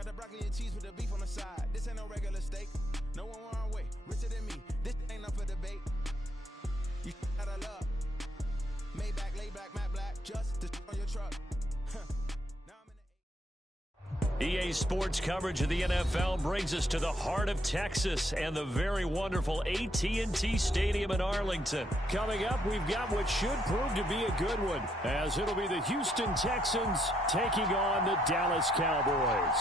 Got the broccoli and cheese with the beef on the side. This ain't no regular steak. No one wrong way. Richer than me. This ain't up for debate. You out of love. Maybach, lay back, matte black. Just to on your truck. EA Sports coverage of the NFL brings us to the heart of Texas and the very wonderful AT&T Stadium in Arlington. Coming up, we've got what should prove to be a good one, as it'll be the Houston Texans taking on the Dallas Cowboys.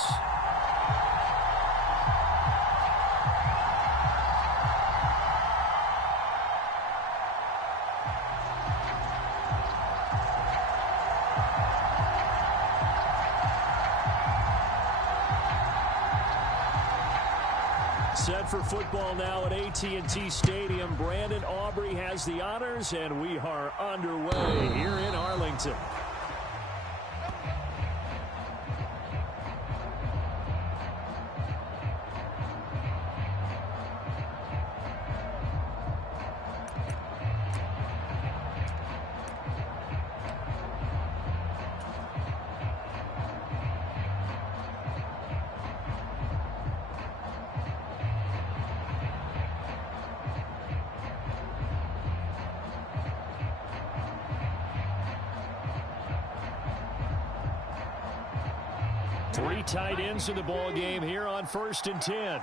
Set for football now at AT&T Stadium. Brandon Aubrey has the honors, and we are underway here in Arlington. Three tight ends in the ball game here on 1st and 10.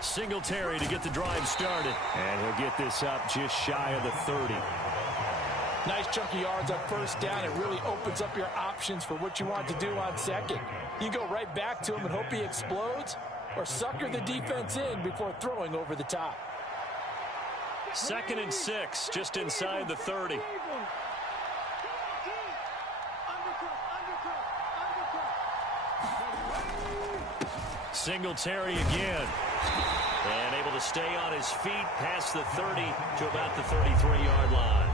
Singletary to get the drive started. And he'll get this up just shy of the 30. Nice chunk of yards on 1st down. It really opens up your options for what you want to do on 2nd. You go right back to him and hope he explodes, or sucker the defense in before throwing over the top. 2nd and 6, just inside the 30. Singletary again. And able to stay on his feet past the 30 to about the 33-yard line.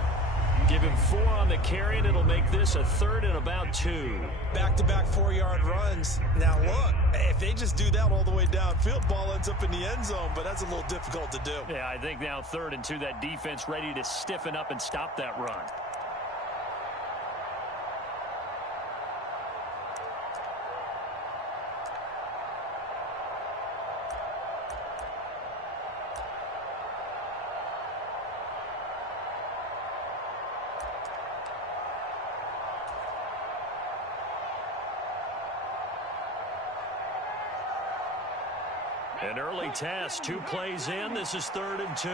Give him 4 on the carry, and it'll make this a 3rd and about 2. Back-to-back 4-yard runs. Now, look, if they just do that all the way downfield, ball ends up in the end zone, but that's a little difficult to do. Yeah, I think now 3rd and 2, that defense ready to stiffen up and stop that run. An early test, 2 plays in. This is 3rd and 2.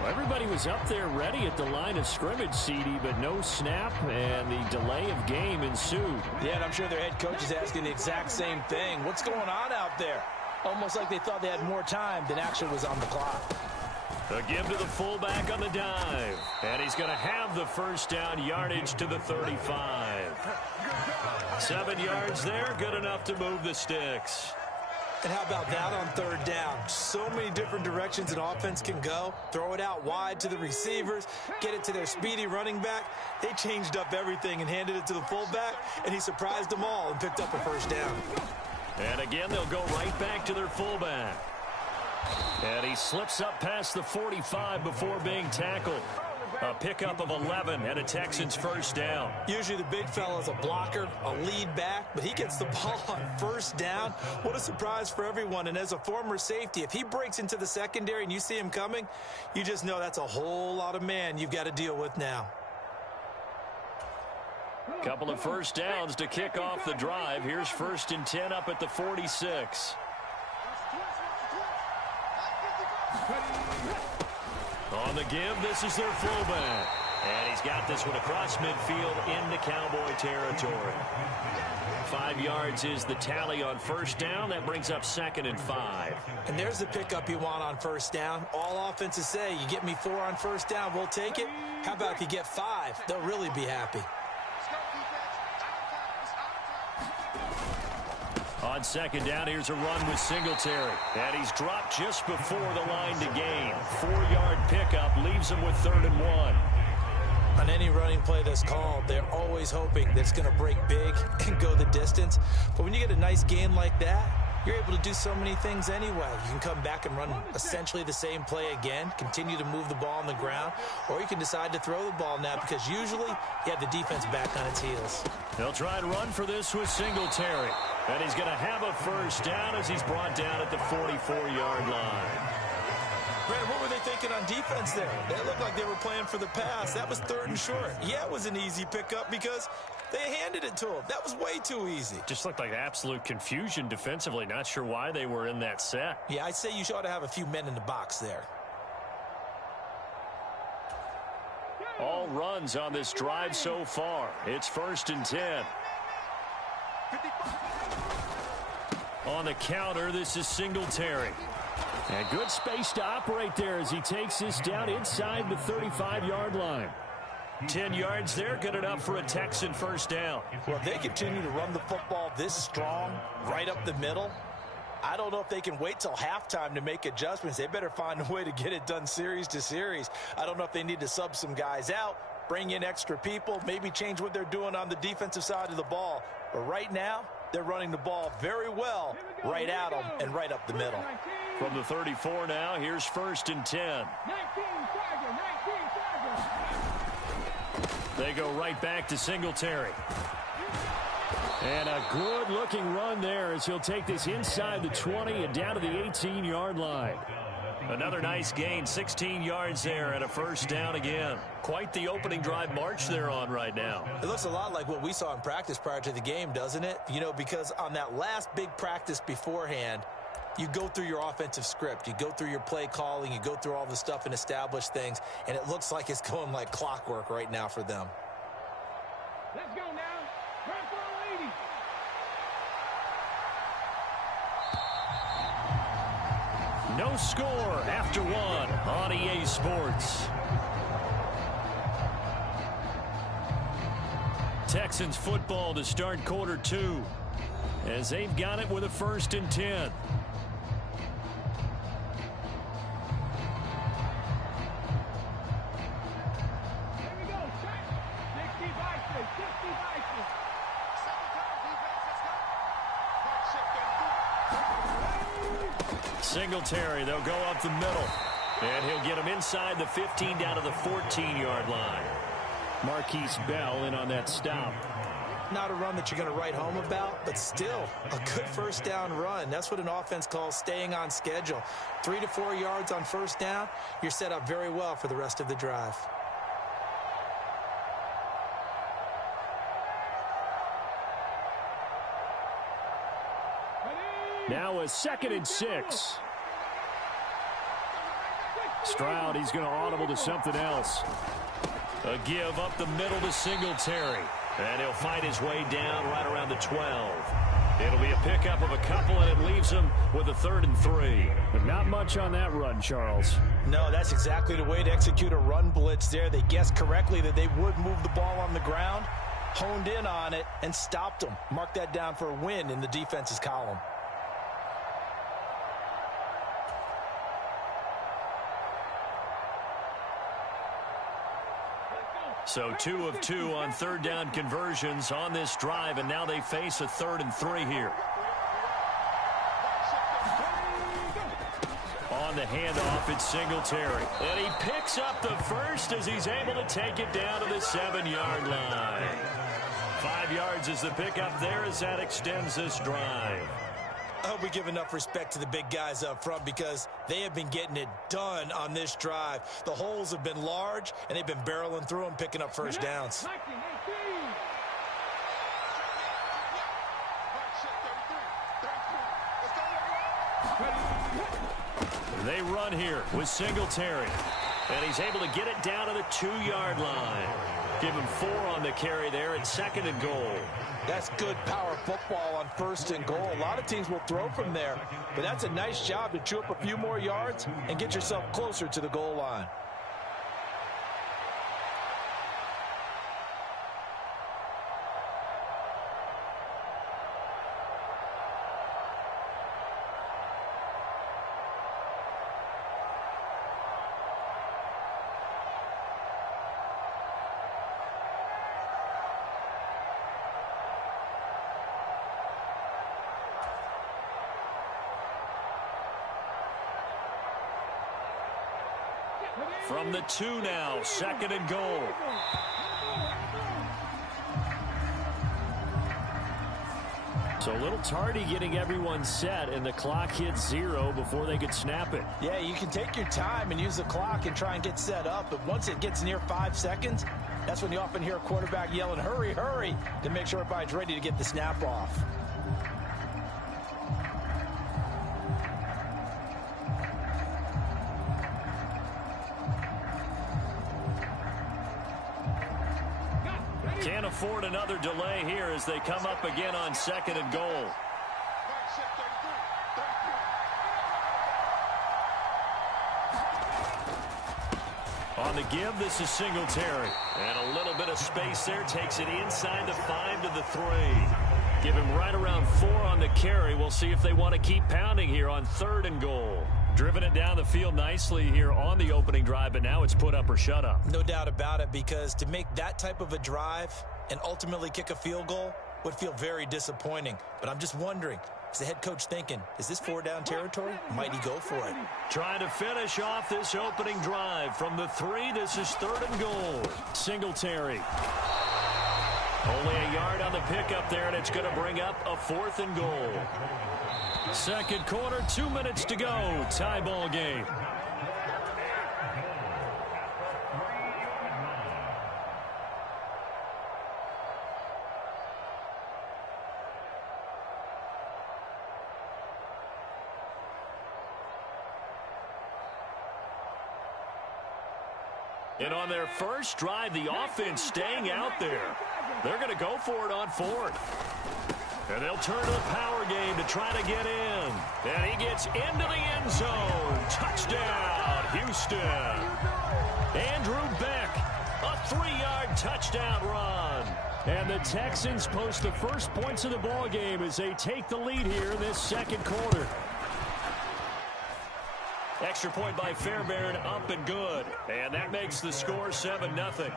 Well, everybody was up there ready at the line of scrimmage, CD, but no snap, and the delay of game ensued. Yeah, and I'm sure their head coach is asking the exact same thing. What's going on out there? Almost like they thought they had more time than actually was on the clock. A give to the fullback on the dive. And he's going to have the 1st down, yardage to the 35. 7 yards there, good enough to move the sticks. And how about that on 3rd down? So many different directions an offense can go. Throw it out wide to the receivers, get it to their speedy running back. They changed up everything and handed it to the fullback, and he surprised them all and picked up a 1st down. And again, they'll go right back to their fullback. And he slips up past the 45 before being tackled. A pickup of 11 and a Texans 1st down. Usually the big fella's a blocker, a lead back, but he gets the ball on 1st down. What a surprise for everyone. And as a former safety, if he breaks into the secondary and you see him coming, you just know that's a whole lot of man you've got to deal with now. Couple of 1st downs to kick off the drive. Here's 1st and 10 up at the 46. On the give, this is their fullback. And he's got this one across midfield into Cowboy territory. 5 yards is the tally on 1st down. That brings up 2nd and 5. And there's the pickup you want on 1st down. All offenses say, you get me 4 on 1st down, we'll take it. How about if you get 5? They'll really be happy. On 2nd down, here's a run with Singletary. And he's dropped just before the line to gain. 4-yard pickup leaves him with 3rd and 1. On any running play that's called, they're always hoping that it's going to break big and go the distance. But when you get a nice gain like that, you're able to do so many things anyway. You can come back and run essentially the same play again, continue to move the ball on the ground, or you can decide to throw the ball now because usually you have the defense back on its heels. They'll try and run for this with Singletary. And he's going to have a first down as he's brought down at the 44-yard line. Brandon, what were they thinking on defense there? They looked like they were playing for the pass. That was 3rd and short. Yeah, it was an easy pickup because they handed it to him. That was way too easy. Just looked like absolute confusion defensively. Not sure why they were in that set. Yeah, I'd say you ought to have a few men in the box there. All runs on this drive so far. It's 1st and 10. On the counter, this is Singletary. And good space to operate there as he takes this down inside the 35-yard line. 10 yards there, good enough for a Texan first down. Well, if they continue to run the football this strong, right up the middle, I don't know if they can wait till halftime to make adjustments. They better find a way to get it done series to series. I don't know if they need to sub some guys out, bring in extra people, maybe change what they're doing on the defensive side of the ball. But right now, they're running the ball very well right at them and right up the middle. From the 34 now, here's 1st and 10. They go right back to Singletary. And a good-looking run there as he'll take this inside the 20 and down to the 18-yard line. Another nice gain, 16 yards there and a first down again. Quite the opening drive march they're on right now. It looks a lot like what we saw in practice prior to the game, doesn't it? You know, because on that last big practice beforehand, you go through your offensive script, you go through your play calling, you go through all the stuff and establish things, and it looks like it's going like clockwork right now for them. Let's go now. Run for a lady. No score after 1 on EA Sports. Texans football to start quarter 2 as they've got it with a 1st and 10. Singletary, they'll go up the middle. And he'll get him inside the 15 down to the 14-yard line. Marquise Bell in on that stop. Not a run that you're going to write home about, but still a good first down run. That's what an offense calls staying on schedule. 3 to 4 yards on first down, you're set up very well for the rest of the drive. Now a 2nd and 6. Stroud, he's going to audible to something else. A give up the middle to Singletary. And he'll fight his way down right around the 12. It'll be a pickup of a couple, and it leaves him with a 3rd and 3. But not much on that run, Charles. No, that's exactly the way to execute a run blitz there. They guessed correctly that they would move the ball on the ground, honed in on it, and stopped them. Mark that down for a win in the defense's column. So 2 of 2 on 3rd down conversions on this drive, and now they face a 3rd and 3 here. On the handoff, it's Singletary. And he picks up the first as he's able to take it down to the 7-yard line. 5 yards is the pickup there as that extends this drive. I hope we give enough respect to the big guys up front because they have been getting it done on this drive. The holes have been large, and they've been barreling through them, picking up first downs. They run here with Singletary. And he's able to get it down to the 2-yard line. Give him 4 on the carry there at 2nd and goal. That's good power football on 1st and goal. A lot of teams will throw from there, but that's a nice job to chew up a few more yards and get yourself closer to the goal line. From the 2 now, 2nd and goal. So a little tardy getting everyone set, and the clock hits 0 before they could snap it. Yeah, you can take your time and use the clock and try and get set up, but once it gets near 5 seconds, that's when you often hear a quarterback yelling, hurry, hurry, to make sure everybody's ready to get the snap off. Can't afford another delay here as they come up again on 2nd and goal. On the give, this is Singletary. And a little bit of space there. Takes it inside the 5 to the 3. Give him right around 4 on the carry. We'll see if they want to keep pounding here on 3rd and goal. Driven it down the field nicely here on the opening drive, but now it's put up or shut up. No doubt about it, because to make that type of a drive and ultimately kick a field goal would feel very disappointing. But I'm just wondering, is the head coach thinking, is this 4-down territory? Might he go for it? Trying to finish off this opening drive. From the 3, this is 3rd and goal. Singletary. Only a yard on the pickup there, and it's going to bring up a 4th and goal. 2nd quarter, 2 minutes to go. Tie ball game. And on their first drive, the offense staying out there. They're going to go for it on 4th. And they'll turn to the power game to try to get in. And he gets into the end zone. Touchdown, Houston. Andrew Beck, a 3-yard touchdown run. And the Texans post the first points of the ball game as they take the lead here in this 2nd quarter. Extra point by Fairbairn, up and good. And that makes the score 7-0.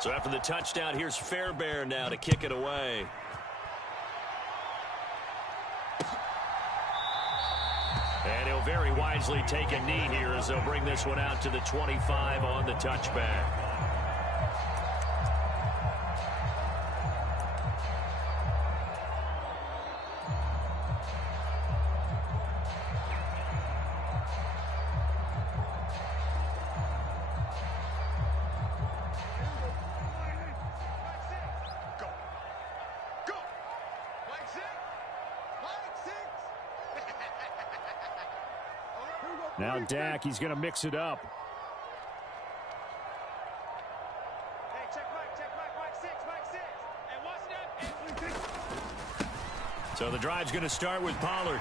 So after the touchdown, here's Fairbairn now to kick it away. And he'll very wisely take a knee here as they'll bring this one out to the 25 on the touchback. Now Dak, he's going to mix it up. Hey, check Mike 6. And what's that? So the drive's going to start with Pollard.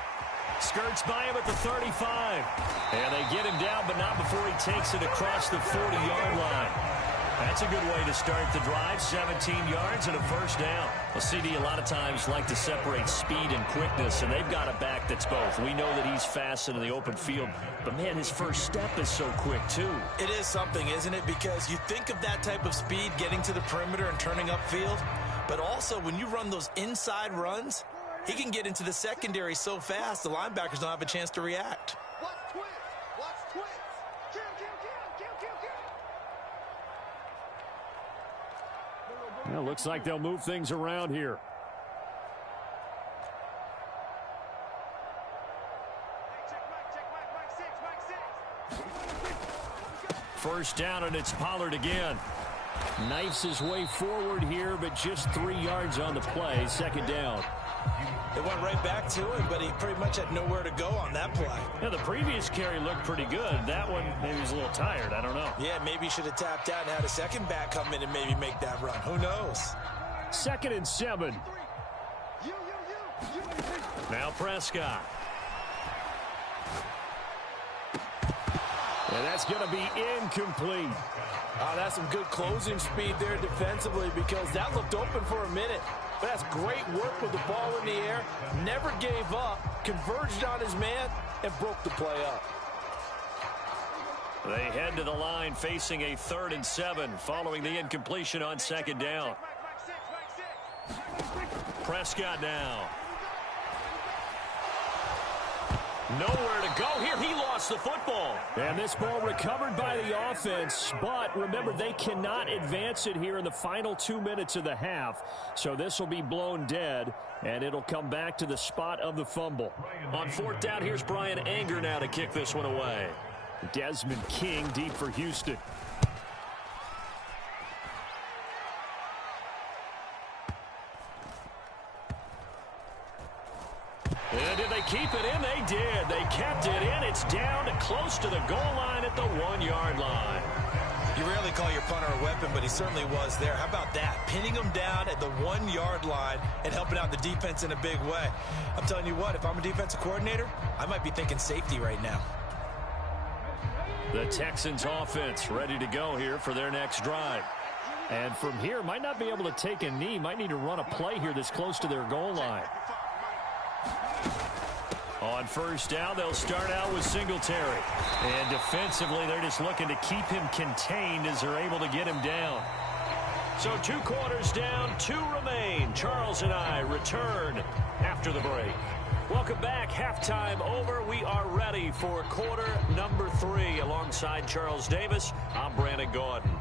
Skirts by him at the 35. And they get him down, but not before he takes it across the 40-yard line. That's a good way to start the drive. 17 yards and a first down. Well, CD a lot of times like to separate speed and quickness, and they've got a back that's both. We know that he's fast in the open field, but, man, his first step is so quick, too. It is something, isn't it? Because you think of that type of speed getting to the perimeter and turning upfield, but also when you run those inside runs, he can get into the secondary so fast the linebackers don't have a chance to react. Watch twist. Kill. Well, looks like they'll move things around here. First down, and it's Pollard again. Knifes his way forward here, but just 3 yards on the play. 2nd down. They went right back to him, but he pretty much had nowhere to go on that play. Yeah, the previous carry looked pretty good. That one, maybe he was a little tired. I don't know. Yeah, maybe he should have tapped out and had a second back come in and maybe make that run. Who knows? 2nd and 7. Now Prescott. And that's going to be incomplete. That's some good closing speed there defensively because that looked open for a minute. But that's great work with the ball in the air. Never gave up, converged on his man, and broke the play up. They head to the line facing a 3rd and 7 following the incompletion on 2nd down. Prescott now. Nowhere to go here. He lost the football. And this ball recovered by the offense. But remember, they cannot advance it here in the final 2 minutes of the half. So this will be blown dead, and it'll come back to the spot of the fumble. On 4th down, here's Brian Anger now to kick this one away. Desmond King deep for Houston. And did they keep it in? They did. They kept it in. It's down to close to the goal line at the 1-yard line. You rarely call your punter a weapon, but he certainly was there. How about that? Pinning him down at the 1-yard line and helping out the defense in a big way. I'm telling you what, if I'm a defensive coordinator, I might be thinking safety right now. The Texans offense ready to go here for their next drive. And from here, might not be able to take a knee. Might need to run a play here that's close to their goal line. On 1st down, they'll start out with Singletary. And defensively, they're just looking to keep him contained as they're able to get him down. So 2 quarters down, 2 remain. Charles and I return after the break. Welcome back. Halftime over. We are ready for quarter number 3. Alongside Charles Davis, I'm Brandon Gordon.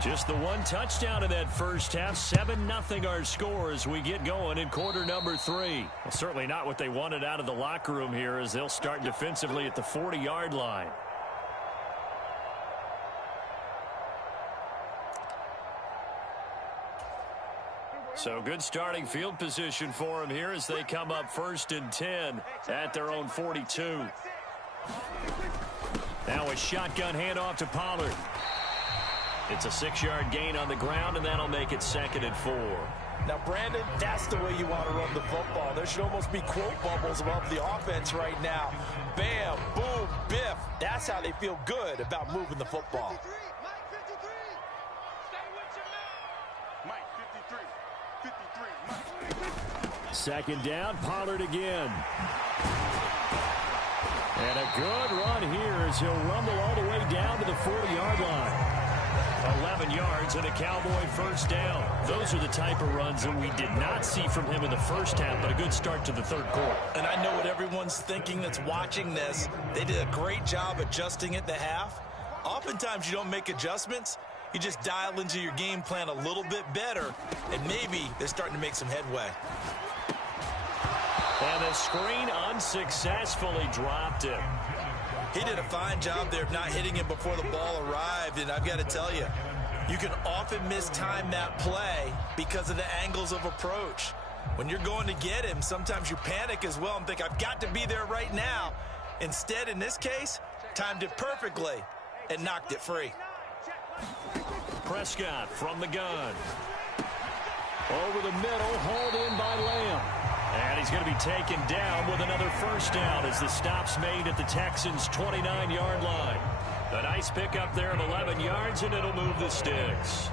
Just the 1 touchdown in that first half. 7-0 our score as we get going in quarter number 3. Well, certainly not what they wanted out of the locker room here as they'll start defensively at the 40-yard line. So good starting field position for them here as they come up 1st and 10 at their own 42. Now a shotgun handoff to Pollard. It's a 6-yard gain on the ground, and that'll make it 2nd and 4. Now, Brandon, that's the way you want to run the football. There should almost be quote bubbles above the offense right now. Bam, boom, biff. That's how they feel good about moving the football. Second down, Pollard again. And a good run here as he'll rumble all the way down to the 40-yard line. 11 yards and a Cowboy 1st down. Those are the type of runs that we did not see from him in the first half, but a good start to the 3rd quarter. And I know what everyone's thinking that's watching this. They did a great job adjusting at the half. Oftentimes you don't make adjustments. You just dial into your game plan a little bit better, and maybe they're starting to make some headway. And the screen unsuccessfully dropped him. He did a fine job there of not hitting him before the ball arrived, and I've got to tell you, you can often mistime that play because of the angles of approach. When you're going to get him, sometimes you panic as well and think, I've got to be there right now. Instead, in this case, timed it perfectly and knocked it free. Prescott from the gun. Over the middle, hauled in by Lamb. And he's going to be taken down with another 1st down as the stop's made at the Texans' 29-yard line. A nice pickup there of 11 yards, and it'll move the sticks.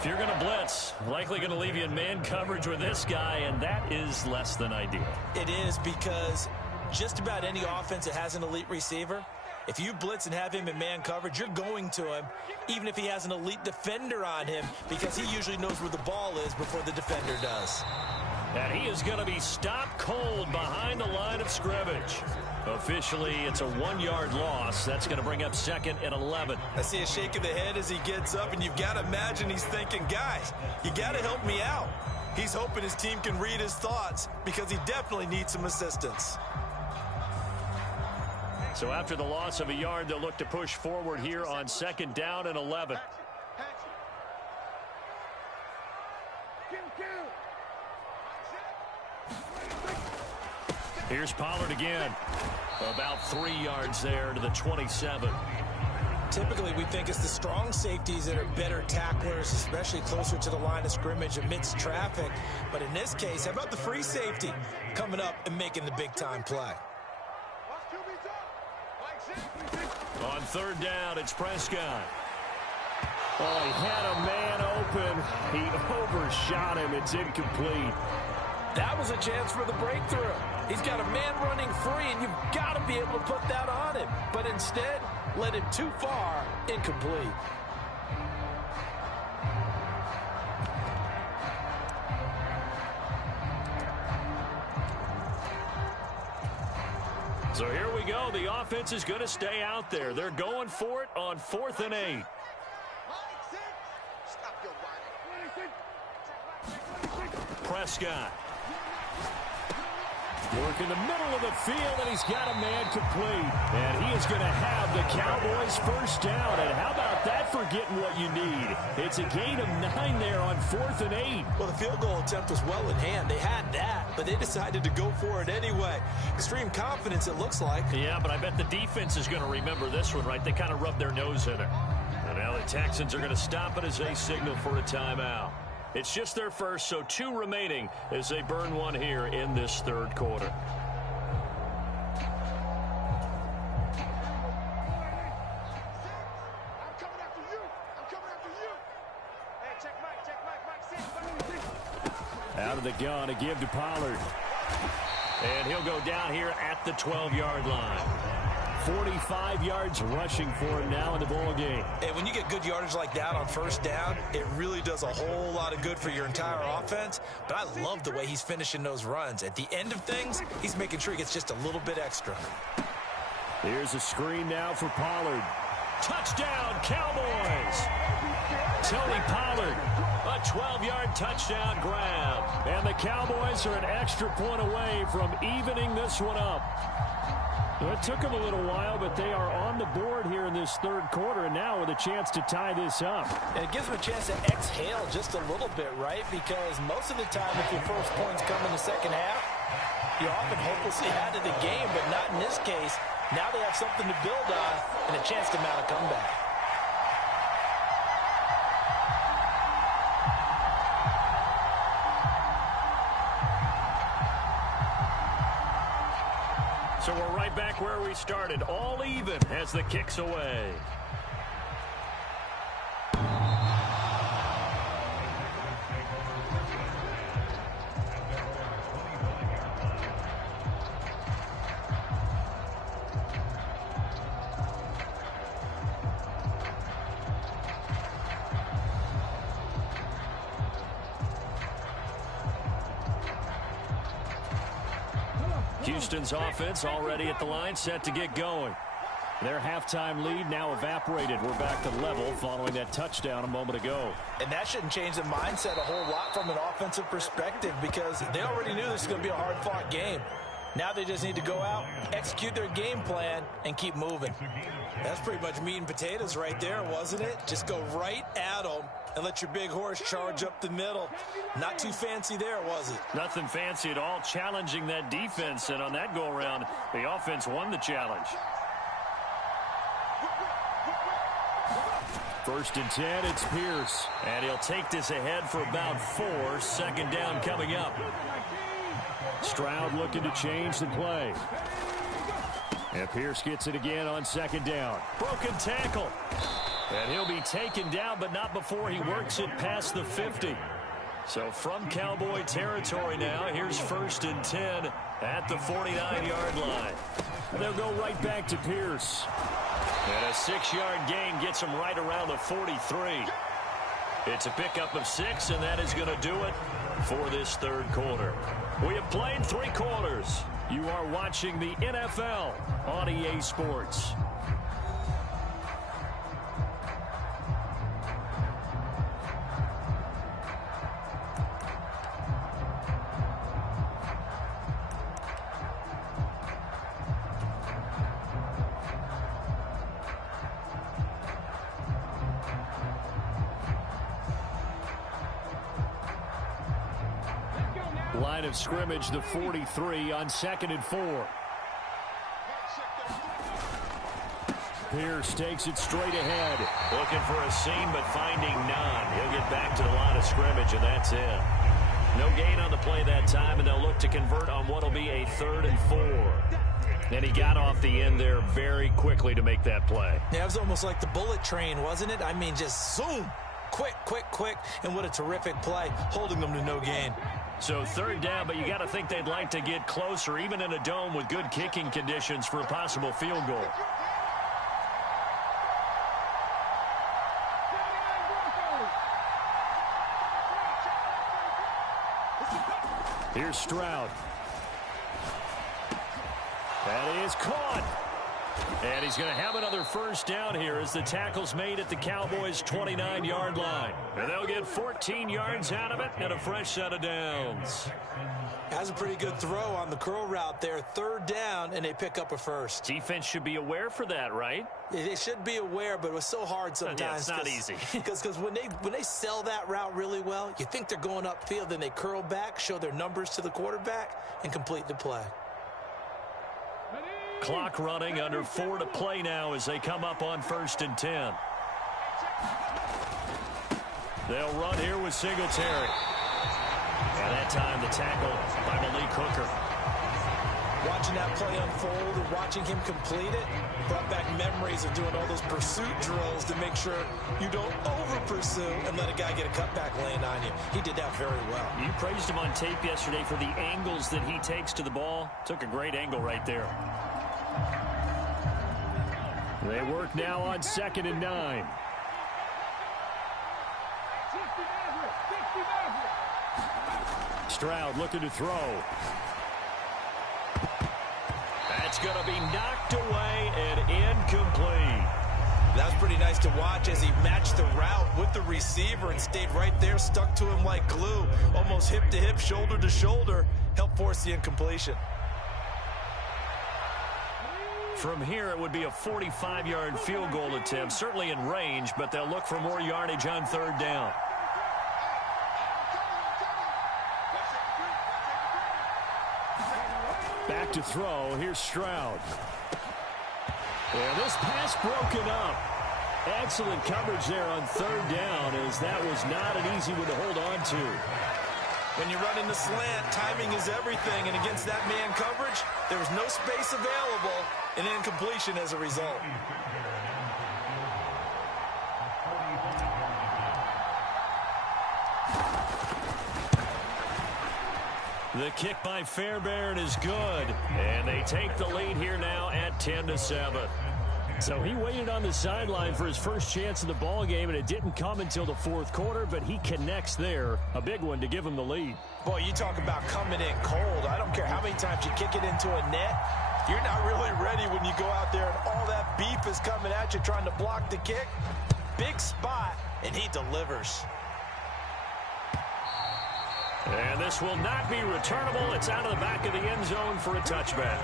If you're going to blitz, likely going to leave you in man coverage with this guy, and that is less than ideal. It is because just about any offense that has an elite receiver, if you blitz and have him in man coverage, you're going to him, even if he has an elite defender on him, because he usually knows where the ball is before the defender does. And he is going to be stopped cold behind the line of scrimmage. Officially, it's a 1-yard loss. That's going to bring up 2nd and 11. I see a shake of the head as he gets up, and you've got to imagine he's thinking, guys, you got to help me out. He's hoping his team can read his thoughts because he definitely needs some assistance. So after the loss of a yard, they'll look to push forward here on 2nd down and 11. Here's Pollard again. About 3 yards there to the 27. Typically, we think it's the strong safeties that are better tacklers, especially closer to the line of scrimmage amidst traffic. But in this case, how about the free safety coming up and making the big-time play? On third down, it's Prescott. Oh, he had a man open. He overshot him. It's incomplete. That was a chance for the breakthrough. He's got a man running free, and you've got to be able to put that on him. But instead, led him too far, incomplete. So here we go. The offense is going to stay out there. They're going for it on 4th and 8. Prescott. Work in the middle of the field, and he's got a man complete. And he is going to have the Cowboys first down. And how about that for getting what you need? It's a gain of 9 there on 4th and 8. Well, the field goal attempt was well in hand. They had that, but they decided to go for it anyway. Extreme confidence, it looks like. Yeah, but I bet the defense is going to remember this one, right? They kind of rubbed their nose in it. And now the Texans are going to stop it as they signal for a timeout. It's just their first, so 2 remaining as they burn one here in this third quarter. Out of the gun, a give to Pollard. And he'll go down here at the 12-yard line. 45 yards rushing for him now in the ball game. And when you get good yardage like that on first down, it really does a whole lot of good for your entire offense. But I love the way he's finishing those runs. At the end of things, he's making sure he gets just a little bit extra. Here's a screen now for Pollard. Touchdown, Cowboys! Tony Pollard, a 12-yard touchdown grab. And the Cowboys are an extra point away from evening this one up. It took them a little while, but they are on the board here in this third quarter, and now with a chance to tie this up. And it gives them a chance to exhale just a little bit, right? Because most of the time, if your first points come in the second half, you're often hopelessly out of the game, but not in this case. Now they have something to build on and a chance to mount a comeback. So we're right back where we started, all even as the kick's away. Houston's offense already at the line, set to get going. Their halftime lead now evaporated. We're back to level following that touchdown a moment ago. And that shouldn't change the mindset a whole lot from an offensive perspective because they already knew this was going to be a hard-fought game. Now they just need to go out, execute their game plan, and keep moving. That's pretty much meat and potatoes right there, wasn't it? Just go right at them and let your big horse charge up the middle. Not too fancy there, was it? Nothing fancy at all, challenging that defense. And on that go-around, the offense won the challenge. 1st and 10, it's Pierce. And he'll take this ahead for about 4. Second down coming up. Stroud looking to change the play. And Pierce gets it again on 2nd down. Broken tackle. And he'll be taken down, but not before he works it past the 50. So from Cowboy territory now, here's 1st and 10 at the 49-yard line. And they'll go right back to Pierce. And a 6-yard gain gets him right around the 43. It's a pickup of 6, and that is going to do it for this third quarter. We have played 3 quarters. You are watching the NFL on EA Sports. Line of scrimmage, the 43 on 2nd and 4. Pierce takes it straight ahead. Looking for a seam, but finding none. He'll get back to the line of scrimmage, and that's it. No gain on the play that time, and they'll look to convert on what will be a 3rd and 4. And he got off the end there very quickly to make that play. Yeah, it was almost like the bullet train, wasn't it? I mean, just zoom. Quick, quick, quick. And what a terrific play, holding them to no gain. So 3rd down, but you got to think they'd like to get closer, even in a dome with good kicking conditions for a possible field goal. Here's Stroud. That is caught. And he's going to have another 1st down here as the tackle's made at the Cowboys' 29-yard line. And they'll get 14 yards out of it and a fresh set of downs. Has a pretty good throw on the curl route there. 3rd down, and they pick up a 1st. Defense should be aware for that, right? They should be aware, but it was so hard sometimes. Yeah, it's not easy. Because when they sell that route really well, you think they're going upfield, then they curl back, show their numbers to the quarterback, and complete the play. Clock running, under 4 to play now as they come up on 1st and 10. They'll run here with Singletary. And that time the tackle by Malik Hooker. Watching that play unfold and watching him complete it brought back memories of doing all those pursuit drills to make sure you don't over-pursue and let a guy get a cutback land on you. He did that very well. You praised him on tape yesterday for the angles that he takes to the ball. Took a great angle right there. They work now on 2nd and 9. Stroud looking to throw. That's going to be knocked away and incomplete. That was pretty nice to watch as he matched the route with the receiver and stayed right there, stuck to him like glue, almost hip to hip, shoulder to shoulder, helped force the incompletion. From here, it would be a 45-yard field goal attempt, certainly in range, but they'll look for more yardage on 3rd down. Back to throw. Here's Stroud. And this pass broken up. Excellent coverage there on 3rd down, as that was not an easy one to hold on to. When you're running the slant, timing is everything, and against that man coverage, there was no space available, and incompletion as a result. The kick by Fairbairn is good, and they take the lead here now at 10-7. So he waited on the sideline for his first chance in the ball game, and it didn't come until the 4th quarter, but he connects there. A big one to give him the lead. Boy, you talk about coming in cold. I don't care how many times you kick it into a net. You're not really ready when you go out there and all that beef is coming at you trying to block the kick. Big spot, and he delivers. And this will not be returnable. It's out of the back of the end zone for a touchback.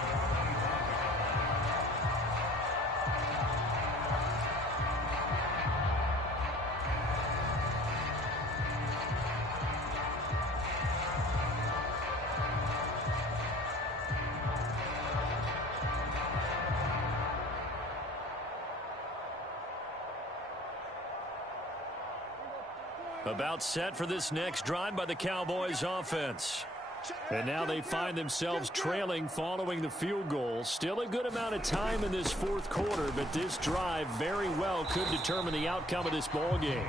About set for this next drive by the Cowboys offense. And now they find themselves trailing following the field goal. Still a good amount of time in this 4th quarter, but this drive very well could determine the outcome of this ball game.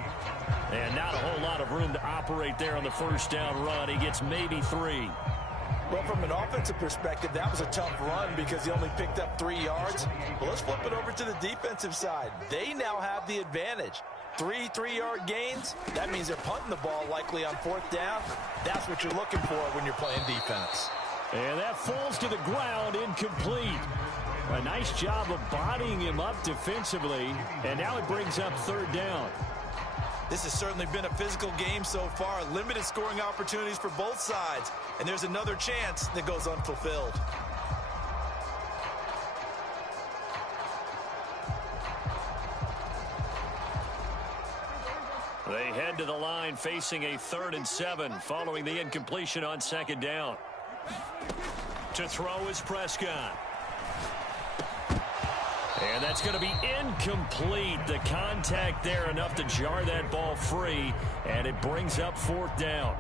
And not a whole lot of room to operate there on the 1st down run. He gets maybe 3. Well, from an offensive perspective, that was a tough run because he only picked up 3 yards. Well, let's flip it over to the defensive side. They now have the advantage. 3 3-yard gains, that means they're punting the ball likely on 4th down. That's what you're looking for when you're playing defense. And that falls to the ground, incomplete. A nice job of bodying him up defensively, and now it brings up 3rd down. This has certainly been a physical game so far. Limited scoring opportunities for both sides, and there's another chance that goes unfulfilled. They head to the line facing a 3rd and 7 following the incompletion on 2nd down. To throw is Prescott. And that's going to be incomplete. The contact there enough to jar that ball free, and it brings up 4th down.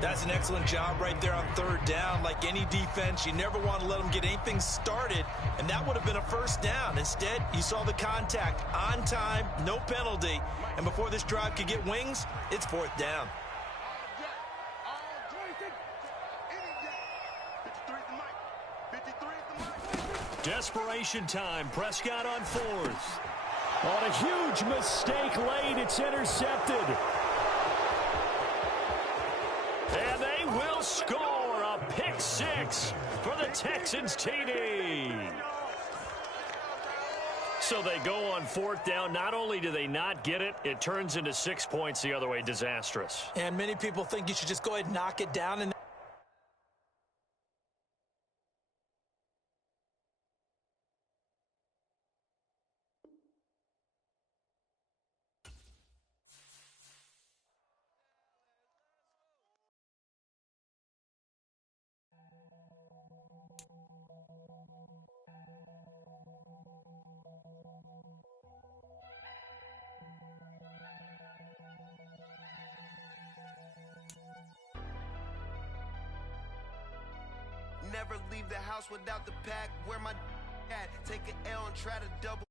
That's an excellent job right there on 3rd down. Like any defense, you never want to let them get anything started, and that would have been a 1st down. Instead, you saw the contact on time, no penalty, and before this drive could get wings, it's 4th down. Desperation time. Prescott on 4th. On a huge mistake late, it's intercepted. And they will score a pick 6 for the Texans TD. So they go on 4th down. Not only do they not get it, it turns into 6 points the other way. Disastrous. And many people think you should just go ahead and knock it down. And never leave the house without the pack. Where my at? Take an L and try to double